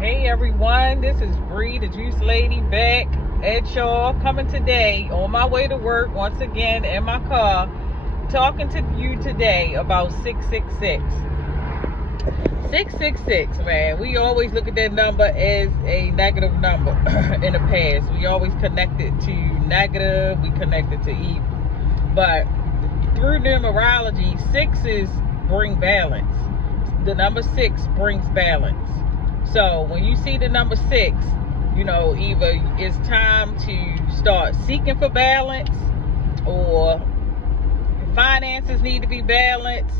Hey everyone, this is Bre the Juice Lady back at y'all, coming today on my way to work once again in my car, talking to you today about 666. 666, man, we always look at that number as a negative number in the past. We always connect it to negative, we connect it to evil. But through numerology, sixes bring balance. The number 6 brings balance. So when you see the number 6, you know, either it's time to start seeking for balance, or finances need to be balanced,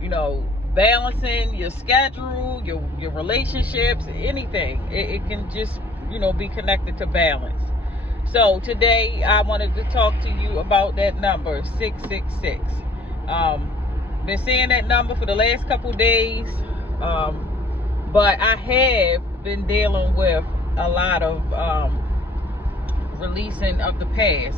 you know, balancing your schedule, your relationships, anything. It can just, you know, be connected to balance. So today I wanted to talk to you about that number, 666. Been seeing that number for the last couple days. But I have been dealing with a lot of releasing of the past,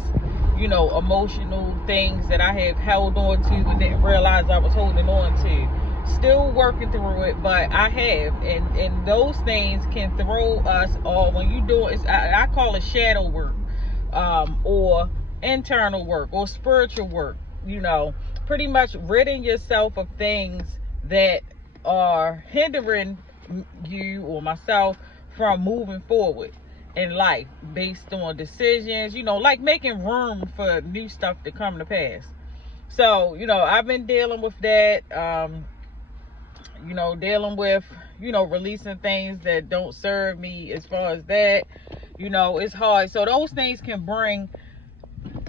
you know, emotional things that I have held on to and didn't realize I was holding on to. Still working through it, but I have. And those things can throw us all when you do it. I call it shadow work, or internal work, or spiritual work, you know, pretty much ridding yourself of things that are hindering you or myself from moving forward in life based on decisions, you know, like making room for new stuff to come to pass. So, you know, I've been dealing with that, you know, dealing with, you know, releasing things that don't serve me as far as that, you know, it's hard. So those things can bring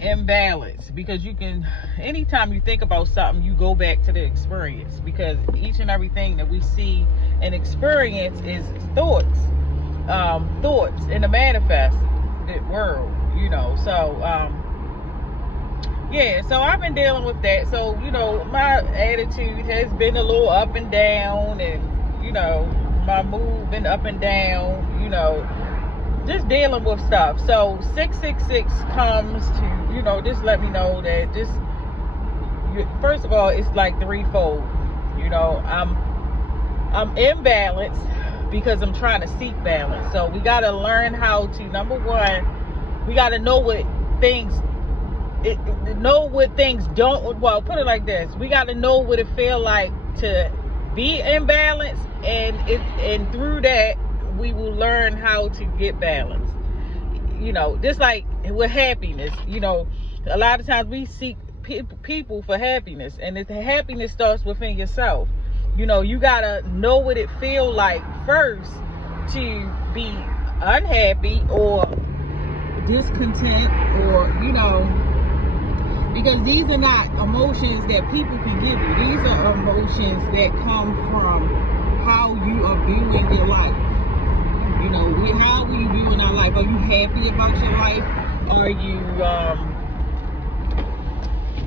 imbalance, because you can, anytime you think about something, you go back to the experience, because each and everything that we see and experience is thoughts in the manifested world, you know. So yeah, so I've been dealing with that. So, you know, my attitude has been a little up and down, and, you know, my mood been up and down, you know, just dealing with stuff. So 666 comes to, you know, just let me know that just, first of all, it's like threefold. You know, I'm in balance because I'm trying to seek balance. So we got to learn how to, number one, we got to know what things don't, well, put it like this, we got to know what it feel like to be in balance, and through that we will learn how to get balance. You know, just like with happiness, you know, a lot of times we seek people for happiness, and the happiness starts within yourself. You know, you gotta know what it feels like first to be unhappy or discontent, or, you know, because these are not emotions that people can give you. These are emotions that come from how you are viewing your life. You know, how are you viewing our life? Are you happy about your life?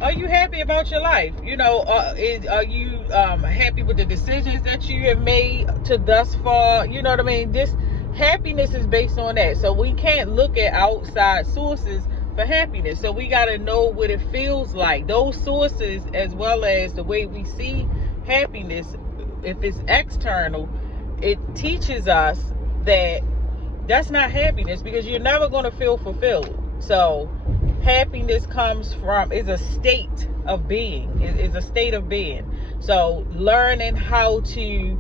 Are you happy about your life? You know, are you happy with the decisions that you have made to thus far? You know what I mean? This happiness is based on that. So we can't look at outside sources for happiness. So we got to know what it feels like. Those sources, as well as the way we see happiness, if it's external, it teaches us that that's not happiness, because you're never going to feel fulfilled. So happiness comes from, is a state of being, is a state of being. So learning how to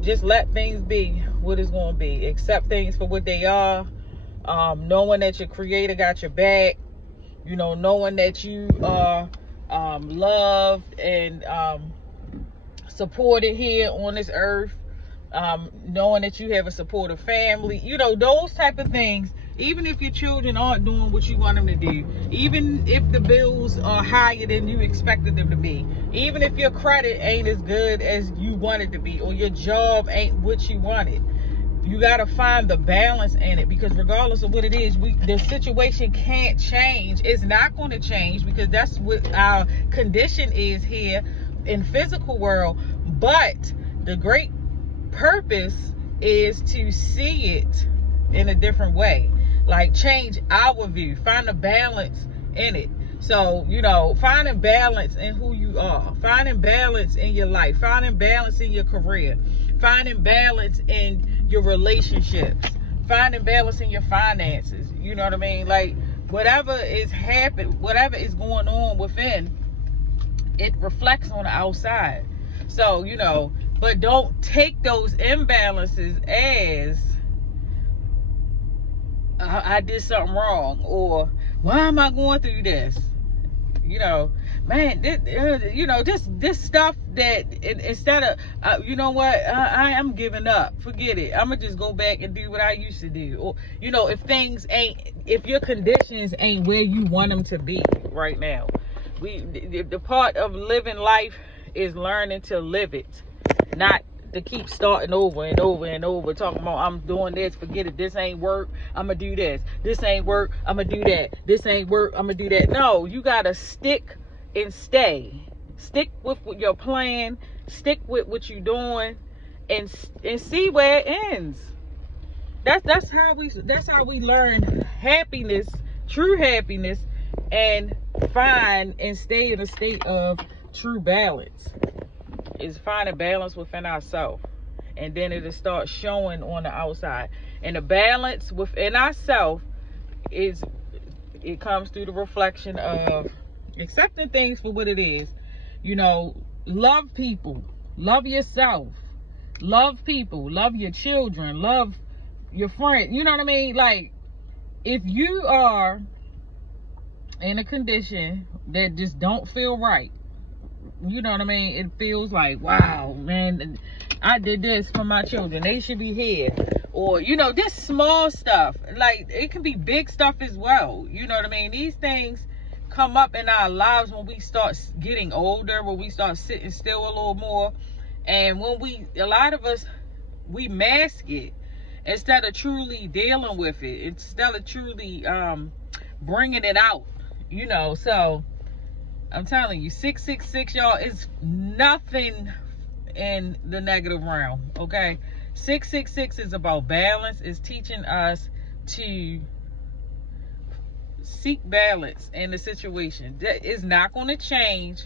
just let things be what it's going to be, accept things for what they are, knowing that your creator got your back, you know, knowing that you are loved and supported here on this earth, knowing that you have a supportive family, you know, those type of things. Even if your children aren't doing what you want them to do, even if the bills are higher than you expected them to be, even if your credit ain't as good as you wanted to be, or your job ain't what you wanted, you got to find the balance in it, because regardless of what it is, the situation can't change. It's not going to change, because that's what our condition is here in physical world. But the great purpose is to see it in a different way, like change our view, find a balance in it. So, you know, finding balance in who you are, finding balance in your life, finding balance in your career, finding balance in your relationships, finding balance in your finances. You know what I mean? Like, whatever is happening, whatever is going on within, it reflects on the outside. So, you know, but don't take those imbalances as I did something wrong, or why am I going through this? You know, man, you know, this stuff that instead of, you know what, I am giving up. Forget it. I'm going to just go back and do what I used to do. Or, you know, if your conditions ain't where you want them to be right now. The part of living life is learning to live it, not to keep starting over and over and over, talking about I'm doing this, forget it, this ain't work, I'm gonna do this ain't work, I'm gonna do that, this ain't work, I'm gonna do that. No, you gotta stick and stay. Stick with your plan, stick with what you're doing, and see where it ends. That's how we learn happiness, true happiness, and find and stay in a state of true balance. Is finding balance within ourselves, and then it'll start showing on the outside. And the balance within ourselves it comes through the reflection of accepting things for what it is. You know, love people, love yourself, love people, love your children, love your friend. You know what I mean? Like, if you are in a condition that just don't feel right, you know what I mean, it feels like, wow, man, I did this for my children, they should be here. Or, you know, this small stuff, like, it can be big stuff as well. You know what I mean? These things come up in our lives when we start getting older, when we start sitting still a little more. And when a lot of us, we mask it instead of truly dealing with it, instead of truly bringing it out, you know. So I'm telling you, 666, y'all, is nothing in the negative realm, okay? 666 is about balance. It's teaching us to seek balance in the situation. That is not going to change,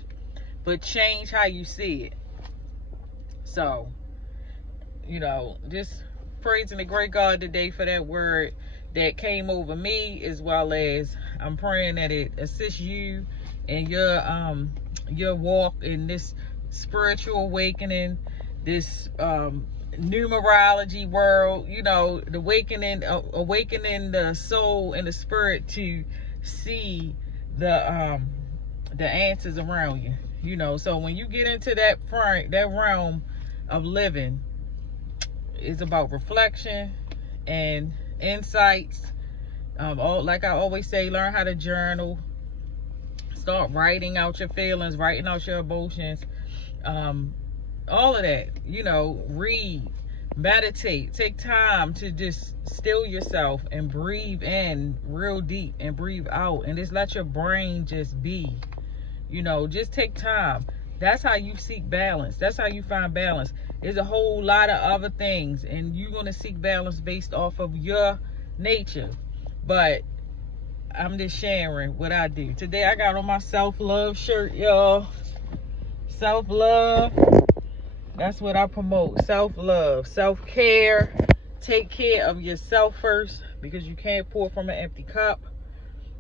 but change how you see it. So, you know, just praising the great God today for that word that came over me, as well as I'm praying that it assists you in your walk in this spiritual awakening, this numerology world, you know, the awakening the soul and the spirit to see the answers around you, you know. So when you get into that realm of living, it's about reflection and insights. Like I always say, learn how to journal, start writing out your feelings, writing out your emotions, all of that, you know. Read, meditate, take time to just still yourself and breathe in real deep and breathe out, and just let your brain just be, you know. Just take time. That's how you seek balance. That's how you find balance. There's a whole lot of other things, and you're going to seek balance based off of your nature. But I'm just sharing what I do. Today I got on my self-love shirt, y'all. Self-love. That's what I promote. Self-love, self-care. Take care of yourself first, because you can't pour from an empty cup.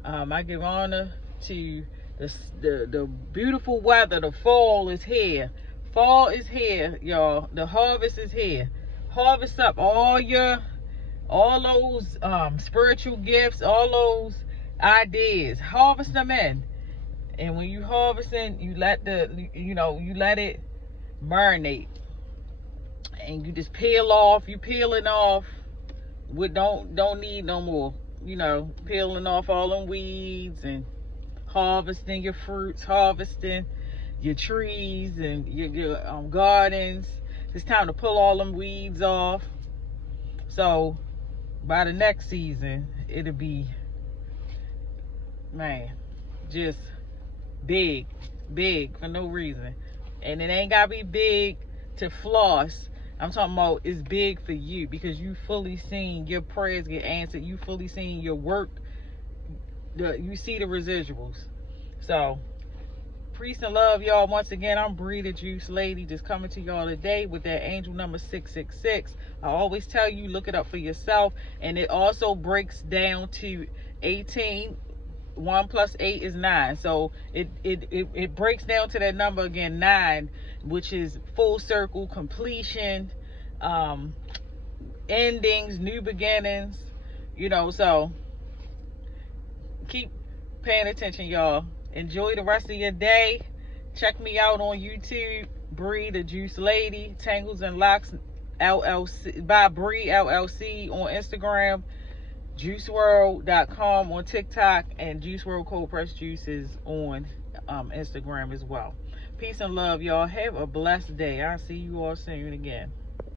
I give honor to the beautiful weather. The fall is here. Fall is here, y'all. The harvest is here. Harvest up all those spiritual gifts, all those ideas. Harvest them in. And when you harvesting, you let it marinate, and you just peel off. You peeling off what don't need no more, you know. Peeling off all them weeds and harvesting your fruits, harvesting your trees and your gardens. It's time to pull all them weeds off. So by the next season, it'll be, man, just big for no reason. And it ain't gotta be big to floss. I'm talking about it's big for you, because you fully seen your prayers get answered. You fully seen your work. You see the residuals. So peace and love, y'all. Once again, I'm Bre the Juice Lady, just coming to y'all today with that angel number 666. I always tell you, look it up for yourself. And it also breaks down to 18. 1 plus 8 is 9. So it breaks down to that number again, 9, which is full circle, completion, endings, new beginnings, you know. So keep paying attention, y'all. Enjoy the rest of your day. Check me out on YouTube, Bre the Juice Lady, Tangles and Locks LLC by Bre LLC on Instagram, juiceworld.com on TikTok, and Juice World Cold Pressed Juices on Instagram as well. Peace and love, y'all. Have a blessed day. I'll see you all soon again.